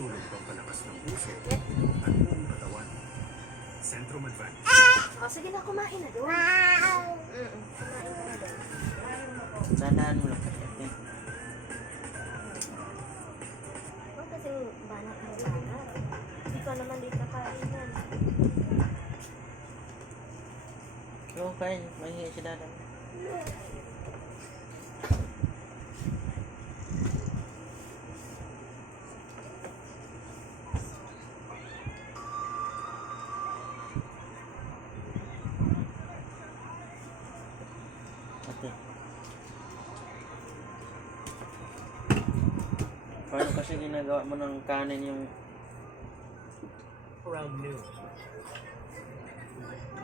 Tulog pang palakas ng puso at buong katawan. Centrum Advantage. O, sige na, kumain na doon. Kumain ka na doon. Dandahan mo lang kasi. Huwag kasing banat mo banat. Hindi ka naman di kakain yan. Yung kain, mahingi si Dadan. Okay. Paano kasi ginagawa mo ng kanin yung Around noon,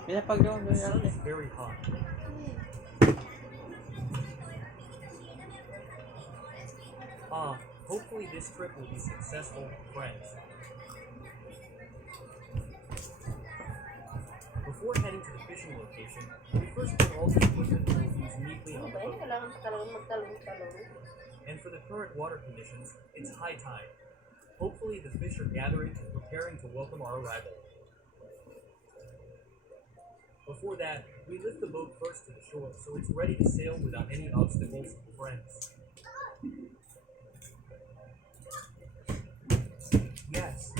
pinapag doon the sun is very hot. Hopefully this trip will be successful, friends. Before heading to the fishing location, we first put all the equipment that we'll use neatly on the Ba, boat. kailangan pa talagang magtalong-talong. And for the current water conditions, it's high tide. Hopefully the fish are gathering and preparing to welcome our arrival. Before that, we lift the boat first to the shore so it's ready to sail without any obstacles, friends. Yes,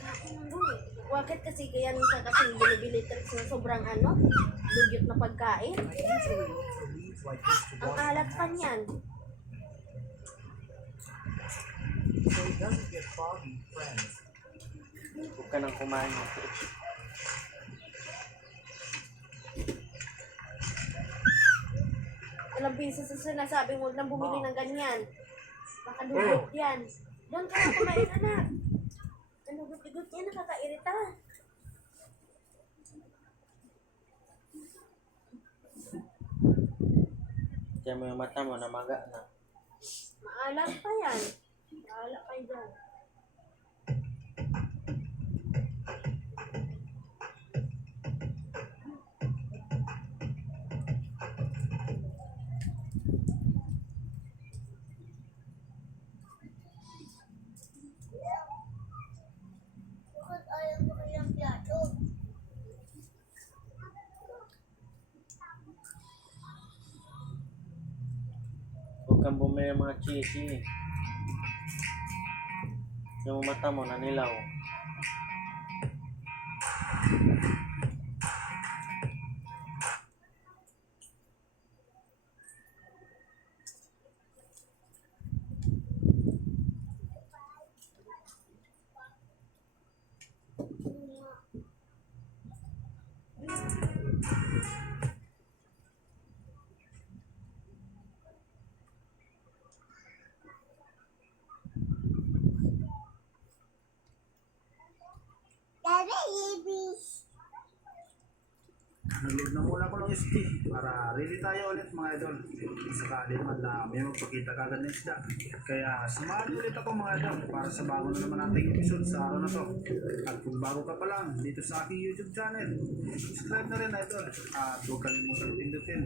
Kain mo doon. Bakit kasi kaya minsan kasi binibili tricks na sobrang dugyot na pagkain? I usually look for leaves like this to Ang wash alat my pa hands niyan. so it doesn't get foggy, friends. huwag ka nang kumain. Ilang beses na sinasabing huwag nang bumili ng ganyan. Baka dugyot yan. Doon ka na kumain, anak. Ang dugyot-dugyot yan, nakakairita. Kaya mo yung mata mo, namaga na. Maalat pa yan. Maalat kayo dyan. Huwag kang bumili ng mga cheesy. Yung mata mo, nanilaw. Nag-load na muna ko ng ST para ready tayo ulit mga idol. Sakali naman na may magpakita kagad ng isda. Kaya samahan ulit ako mga idol para sa bago na naman nating episode sa araw na to. At kung bago ka pa lang dito sa aking YouTube channel, subscribe na rin idol. At huwag kalimutan pindutin